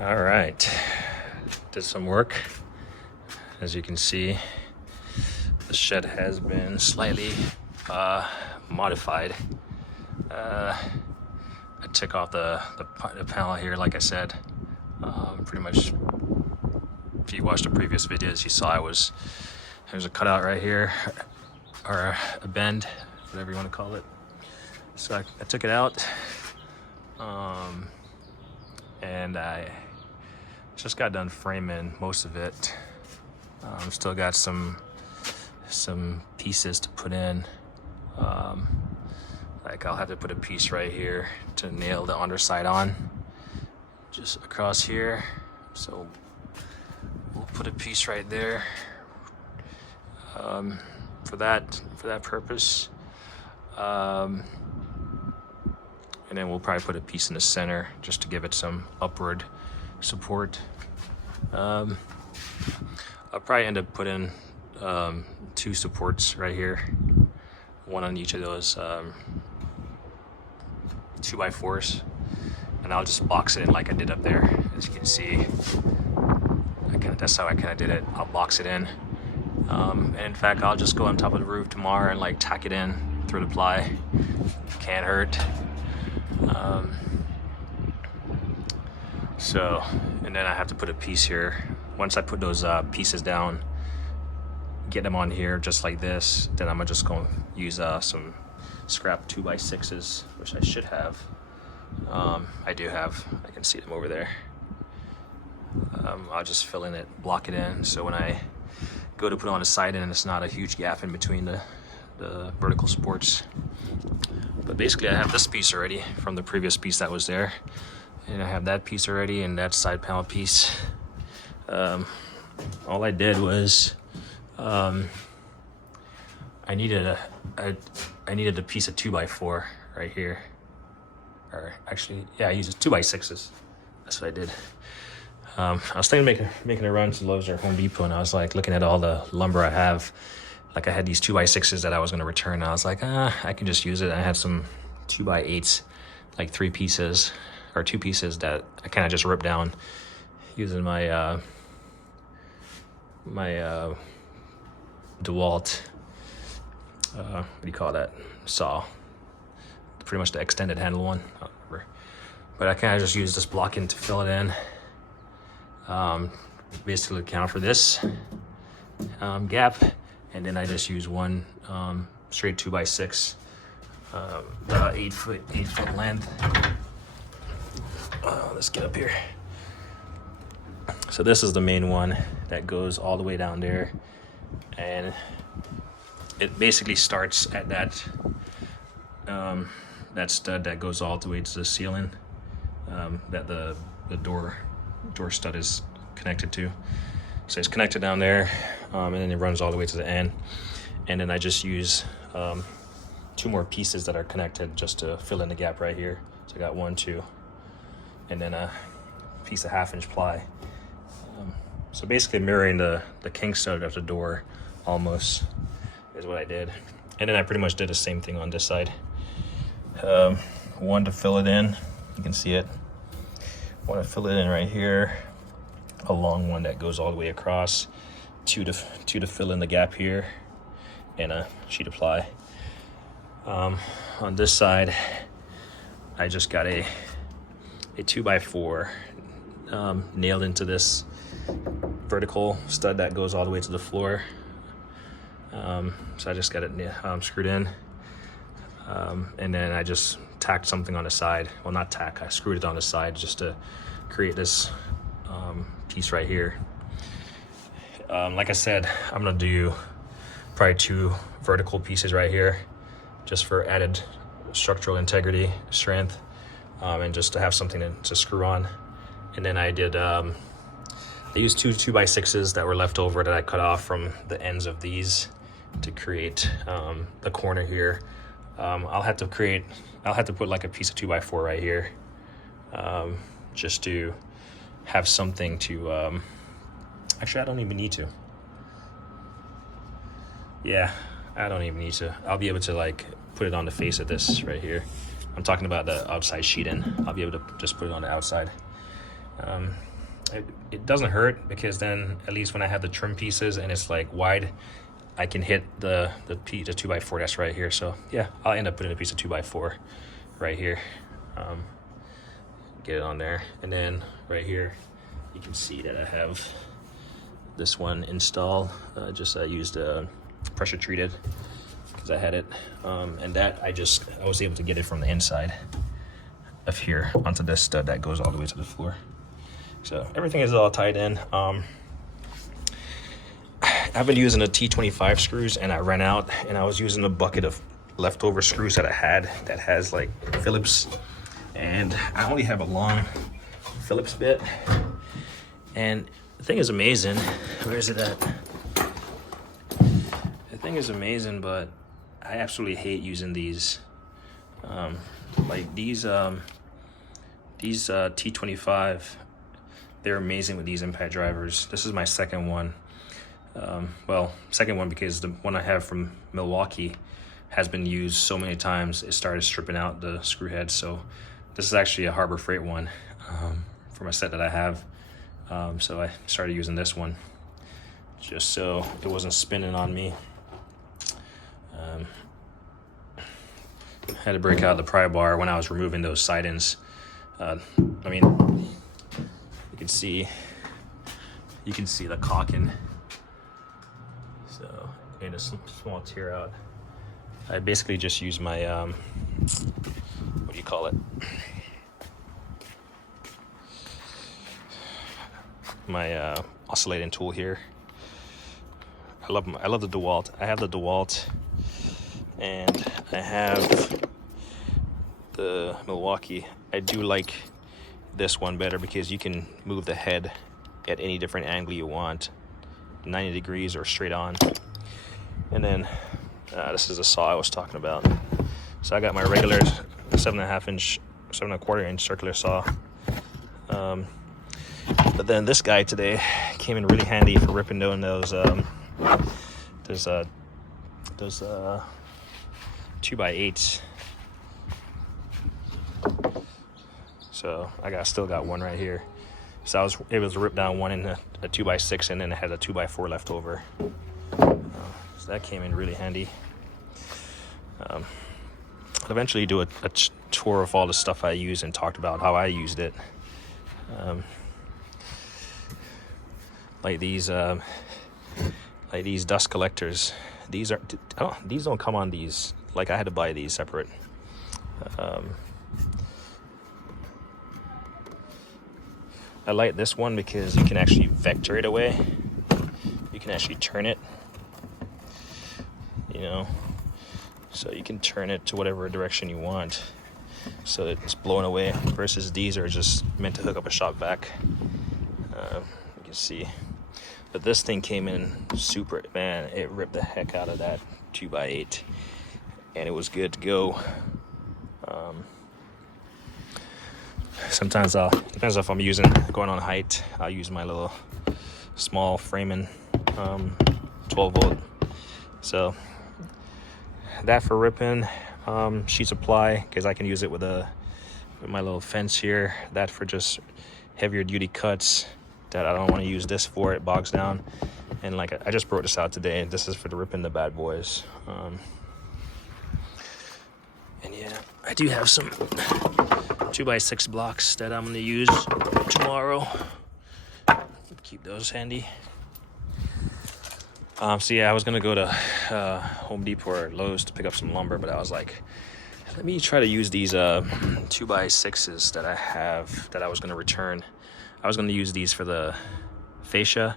All right, did some work. As you can see, the shed has been slightly modified. I took off the panel here, like I said. Pretty much, if you watched the previous videos, you saw there's a cutout right here, or a bend, whatever you want to call it. So I took it out, and I just got done framing most of it. Still got some pieces to put in. Like I'll have to put a piece right here to nail the underside on, just across here. So we'll put a piece right there for that purpose. And then we'll probably put a piece in the center just to give it some upward support. I'll probably end up putting 2 supports right here, one on each of those 2x4s, and I'll just box it in like I did up there. As you can see, that's how I kind of did it. I'll box it in, and in fact, I'll just go on top of the roof tomorrow and like tack it in through the ply. Can't hurt. So, and then I have to put a piece here. Once I put those pieces down, get them on here just like this, then I'm just going to use some scrap 2x6s, which I should have. I do have. I can see them over there. I'll just fill in it, block it in, so when I go to put on a siding, it's not a huge gap in between the vertical supports. But basically, I have this piece already from the previous piece that was there, and I have that piece already and that side panel piece. All I did was I needed a piece of 2x4 right here, or actually, yeah, I used 2x6s. That's what I did. I was thinking of making a run to Lowe's or Home Depot, and I was like looking at all the lumber I have. Like I had these 2x6s that I was going to return, and I was like, I can just use it. I had some 2x8s, like 3 pieces or 2 pieces that I kind of just ripped down using my DeWalt, what do you call that, saw, pretty much the extended handle one. I don't remember. But I kind of just used this blocking to fill it in, basically account for this gap, and then I just use one straight 2x6, 8 foot length. Let's get up here. So this is the main one that goes all the way down there, and it basically starts at that stud that goes all the way to the ceiling, that the door stud is connected to. So it's connected down there, and then it runs all the way to the end. And then I just use 2 more pieces that are connected just to fill in the gap right here. So I got 1, 2, and then a piece of 1/2 inch ply. So basically mirroring the king stud of the door almost is what I did. And then I pretty much did the same thing on this side. 1 to fill it in, you can see it. 1 to fill it in right here, a long one that goes all the way across, 2 to fill in the gap here, and a sheet of ply. On this side, I just got a 2x4 nailed into this vertical stud that goes all the way to the floor. So I just got it screwed in, and then I just tacked something on the side. Well, not tack, I screwed it on the side just to create this piece right here. Like I said, I'm gonna do probably 2 vertical pieces right here just for added structural integrity, strength, and just to have something to screw on. And then I did I used 2 2x6s that were left over that I cut off from the ends of these to create the corner here. I'll have to put like a piece of 2x4 right here, just to have something to, actually I don't even need to. Yeah, I don't even need to. I'll be able to like put it on the face of this right here. I'm talking about the outside sheeting. I'll be able to just put it on the outside. it doesn't hurt, because then at least when I have the trim pieces and it's like wide, I can hit the 2x4 that's right here. So yeah, I'll end up putting a piece of 2x4 right here, get it on there. And then right here you can see that I have this one installed. I used pressure treated because I had it, and that I was able to get it from the inside of here onto this stud that goes all the way to the floor. So everything is all tied in. I've been using the T25 screws, and I ran out, and I was using a bucket of leftover screws that I had that has like Phillips, and I only have a long Phillips bit. And the thing is amazing. Where is it at? The thing is amazing, but I absolutely hate using these. Like these T25, they're amazing with these impact drivers. This is my second one. Well, second one because the one I have from Milwaukee has been used so many times it started stripping out the screw heads. So this is actually a Harbor Freight one from a set that I have. So I started using this one just so it wasn't spinning on me. Had to break out the pry bar when I was removing those sidings. I mean, you can see the caulking. So I made a small tear out. I basically just used my what do you call it? My oscillating tool here. I love the DeWalt. I have the DeWalt, and I have the Milwaukee. I do like this one better because you can move the head at any different angle you want, 90 degrees or straight on. And then this is the saw I was talking about. So I got my regular 7.25 inch circular saw. But then this guy today came in really handy for ripping down those 2x8s. So I still got one right here. So I was able to rip down one in a 2x6, and then I had a 2x4 left over. So that came in really handy. I'll eventually do a tour of all the stuff I used and talked about how I used it. Like these dust collectors. These don't come on these. Like I had to buy these separate. I like this one because you can actually vector it away. You can actually turn it, so you can turn it to whatever direction you want, so it's blowing away, versus these are just meant to hook up a shop vac. You can see, but this thing came in super, man, it ripped the heck out of that 2x8, and it was good to go. Sometimes depends if I'm going on height, I'll use my little small framing 12 volt. So that for ripping, sheets of ply, because I can use it with my little fence here. That for just heavier duty cuts that I don't want to use this for, it bogs down. And like I just brought this out today, this is for the ripping the bad boys. And yeah, I do have some 2x6 blocks that I'm going to use tomorrow. Keep those handy. So yeah, I was going to go to Home Depot or Lowe's to pick up some lumber, but I was like, let me try to use these 2x6s that I have that I was going to return. I was going to use these for the fascia,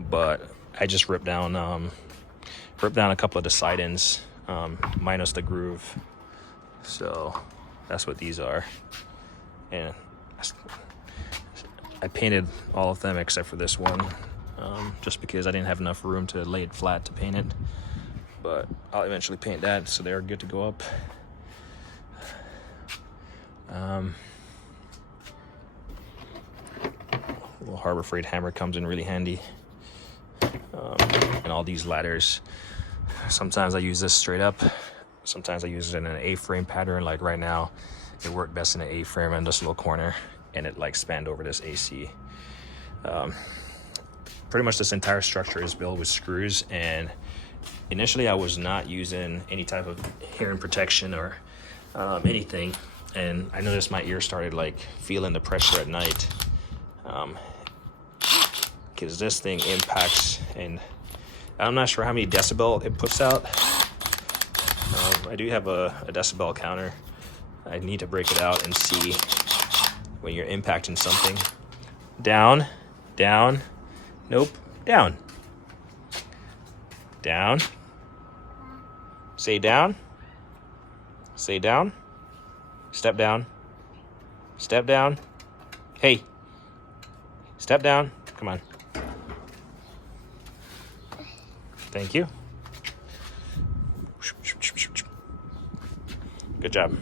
but I just ripped down a couple of the side ends, minus the groove. So that's what these are. And I painted all of them except for this one, just because I didn't have enough room to lay it flat to paint it. But I'll eventually paint that, so they're good to go up. Little Harbor Freight hammer comes in really handy. And all these ladders. Sometimes I use this straight up. Sometimes I use it in an A-frame pattern. Like right now, it worked best in an A-frame in this little corner, and it like spanned over this AC. Pretty much this entire structure is built with screws, and initially I was not using any type of hearing protection or anything, and I noticed my ear started like feeling the pressure at night, because this thing impacts, and I'm not sure how many decibel it puts out. I do have a decibel counter. I need to break it out and see when you're impacting something. Down, down, nope, down, down, say down, say down, step down, step down, hey, step down, come on. Thank you. Good job.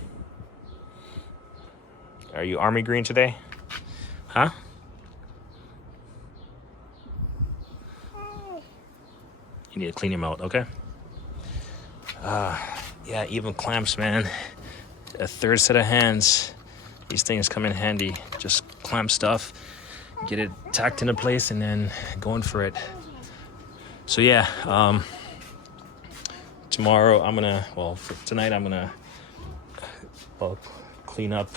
Are you army green today? Huh? You need to clean your mouth, okay? Yeah, even clamps, man. A third set of hands. These things come in handy. Just clamp stuff, get it tacked into place, and then going for it. So yeah, tomorrow I'm gonna, for tonight I'm gonna clean up,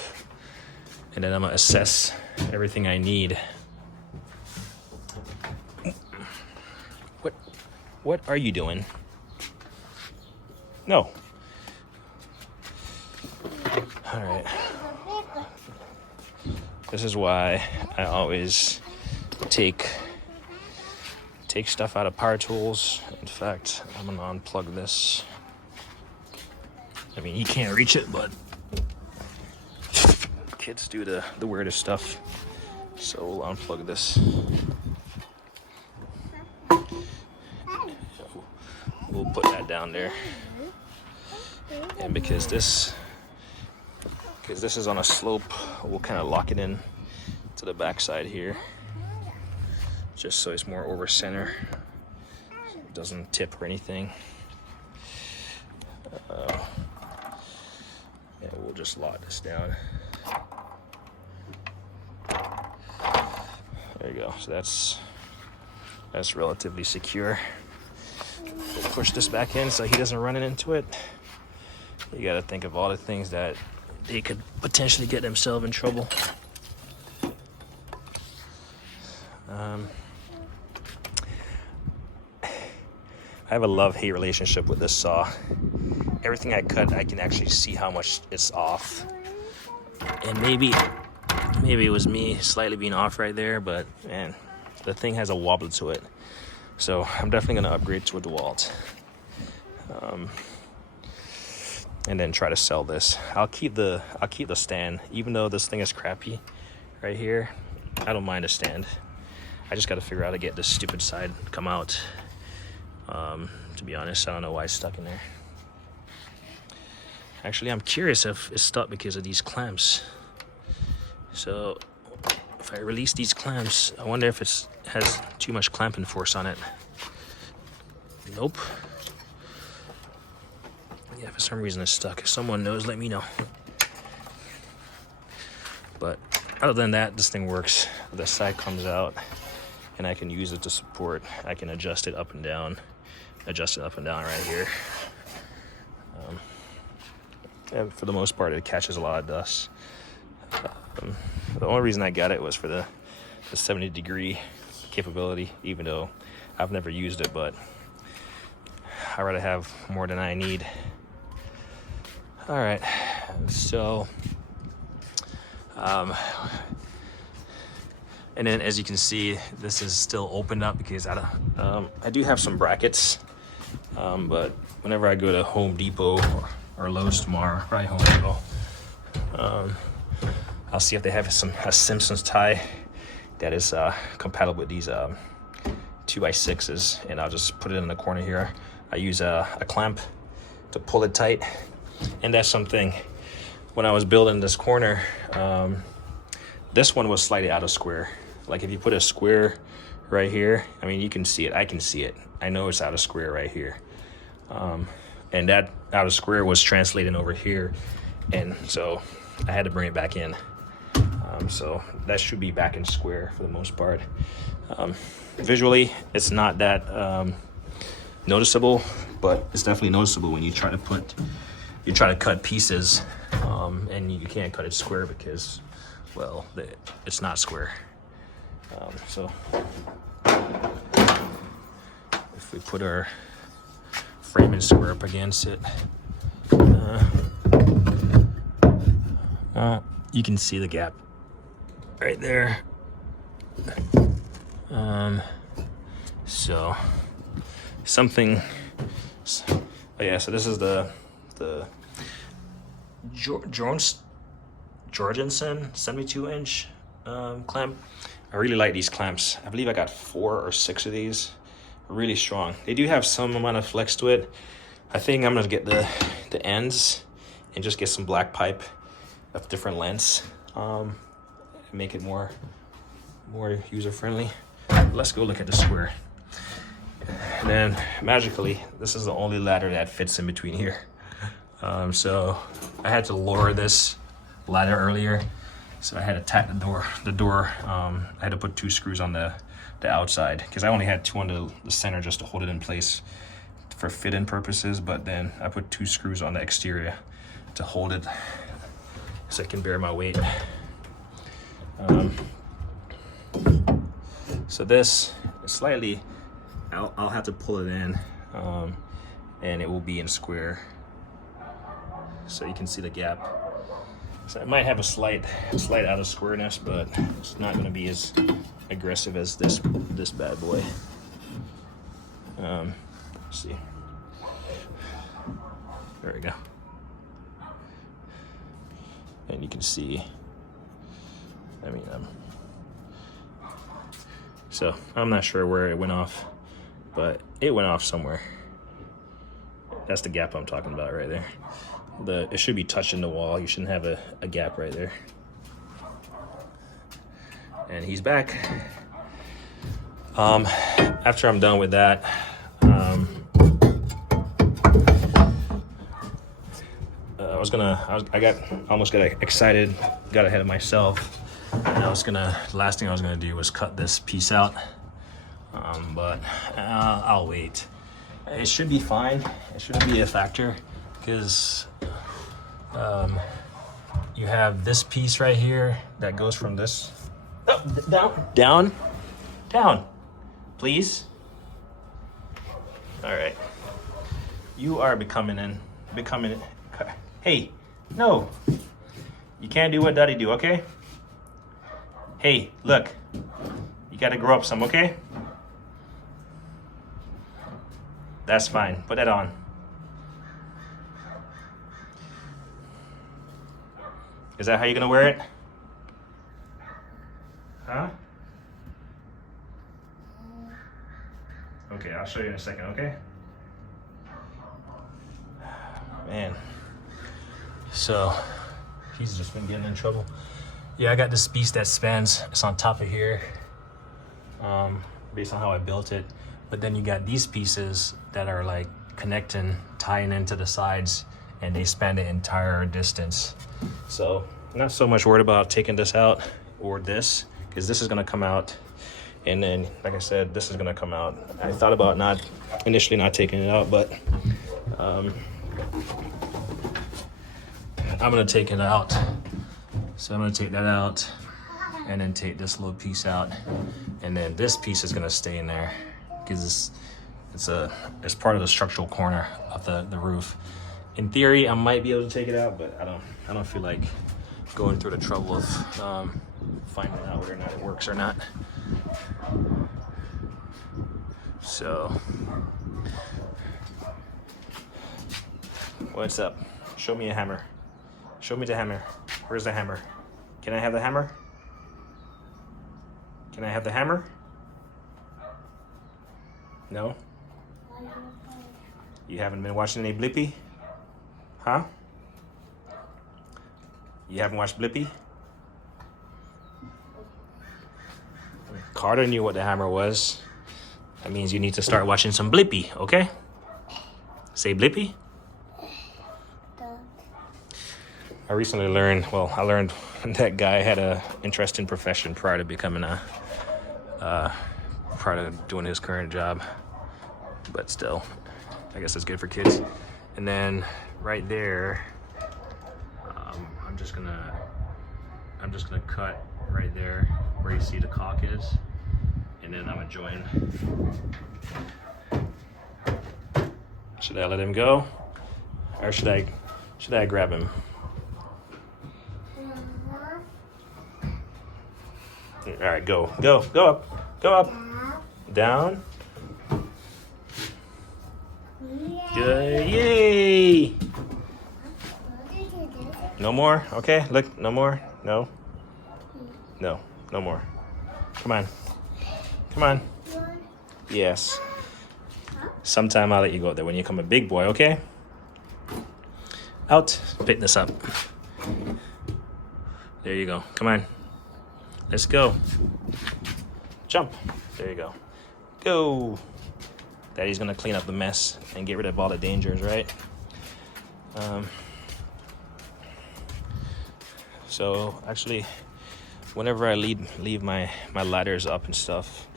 and then I'm gonna assess everything I need. What are you doing? No. All right. This is why I always take stuff out of power tools. In fact, I'm gonna unplug this. I mean, you can't reach it, but kids do the weirdest stuff. So we'll unplug this. We'll put that down there. And because this is on a slope, we'll kind of lock it in to the backside here, just so it's more over center. It doesn't tip or anything. Yeah, we'll just lock this down. There you go. So that's relatively secure. We'll push this back in so he doesn't run it into it. You got to think of all the things that they could potentially get themselves in trouble. I have a love-hate relationship with this saw. Everything I cut, I can actually see how much it's off. And maybe it was me slightly being off right there, but man, the thing has a wobble to it. So I'm definitely gonna upgrade to a DeWalt. And then try to sell this. I'll keep the stand, even though this thing is crappy right here. I don't mind a stand. I just got to figure out how to get this stupid side come out. To be honest, I don't know why it's stuck in there. Actually, I'm curious if it's stuck because of these clamps. So if I release these clamps, I wonder if it has too much clamping force on it. Nope. Yeah, for some reason it's stuck. If someone knows, let me know. But other than that, this thing works. The side comes out, and I can use it to support. I can adjust it up and down. Adjust it up and down right here. And for the most part, it catches a lot of dust. The only reason I got it was for the 70-degree capability, even though I've never used it, but I'd rather have more than I need. All right, so and then as you can see, this is still opened up because I do have some brackets, but whenever I go to Home Depot or Lowe's tomorrow, probably Home Depot, I'll see if they have a Simpsons tie that is compatible with these 2x6s, and I'll just put it in the corner here. I use a clamp to pull it tight. And that's something, when I was building this corner, this one was slightly out of square. Like if you put a square right here, I mean, you can see it. I can see it. I know it's out of square right here. And that out of square was translating over here. And so I had to bring it back in. So that should be back in square for the most part. Visually, it's not that noticeable, but it's definitely noticeable when you try to cut pieces, and you can't cut it square because, well, it's not square. So if we put our framing square up against it, you can see the gap right there. So something. Oh yeah, so this is the Jorgensen 72-inch clamp. I really like these clamps. I believe I got 4 or 6 of these. Really strong. They do have some amount of flex to it. I think I'm gonna get the ends and just get some black pipe of different lengths, make it more user friendly. Let's go look at the square. And then magically, this is the only ladder that fits in between here. So I had to lower this ladder earlier. So I had to tack the door. I had to put 2 screws on the outside because I only had 2 on the center just to hold it in place for fit-in purposes. But then I put 2 screws on the exterior to hold it so it can bear my weight. So this is slightly, I'll have to pull it in, and it will be in square. So you can see the gap. So it might have a slight out of squareness, but it's not going to be as aggressive as this bad boy. Let's see. There we go. And you can see. I mean, so I'm not sure where it went off, but it went off somewhere. That's the gap I'm talking about right there. It should be touching the wall. You shouldn't have a gap right there. And he's back. After I'm done with that, I almost got excited, got ahead of myself. And the last thing I was gonna do was cut this piece out. But I'll wait. It should be fine. It shouldn't be a factor because you have this piece right here that goes from this down, please. All right, you are becoming. Hey, no, you can't do what Daddy do, okay? Hey, look, you gotta grow up some, okay? That's fine. Put that on. Is that how you're gonna wear it? Huh? Okay, I'll show you in a second, okay? Man. So, he's just been getting in trouble. Yeah, I got this piece that spans. It's on top of here, based on how I built it. But then you got these pieces that are like connecting, tying into the sides, and they span the entire distance. So not so much worried about taking this out or this, because this is gonna come out. And then, like I said, this is gonna come out. I thought about initially not taking it out, but I'm gonna take it out. So I'm gonna take that out and then take this little piece out. And then this piece is gonna stay in there because it's part of the structural corner of the roof. In theory, I might be able to take it out, but I don't feel like going through the trouble of finding out whether or not it works or not. So, what's up? Show me a hammer. Show me the hammer. Where's the hammer? Can I have the hammer? Can I have the hammer? No? You haven't been watching any Blippi? Huh? You haven't watched Blippi? Carter knew what the hammer was. That means you need to start watching some Blippi, okay? Say Blippi. All I recently learned, I learned that guy had a interesting profession prior to becoming prior to doing his current job. But still, I guess it's good for kids. And then right there, I'm just gonna cut right there where you see the caulk is, and then I'm gonna join. Should I let him go, or should I grab him? All right, go up, down. Good, yay! No more? Okay, look, no more? No? No more. Come on. Yes. Sometime I'll let you go there when you become a big boy, okay? Out, pick this up. There you go, come on. Let's go. Jump, there you go. Go. Daddy's gonna clean up the mess and get rid of all the dangers, right? So actually, whenever I leave my ladders up and stuff,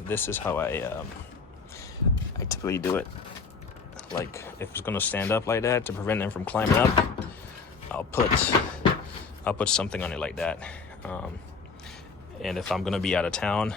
this is how I typically do it. Like if it's gonna stand up like that to prevent them from climbing up, I'll put something on it like that. And if I'm gonna be out of town,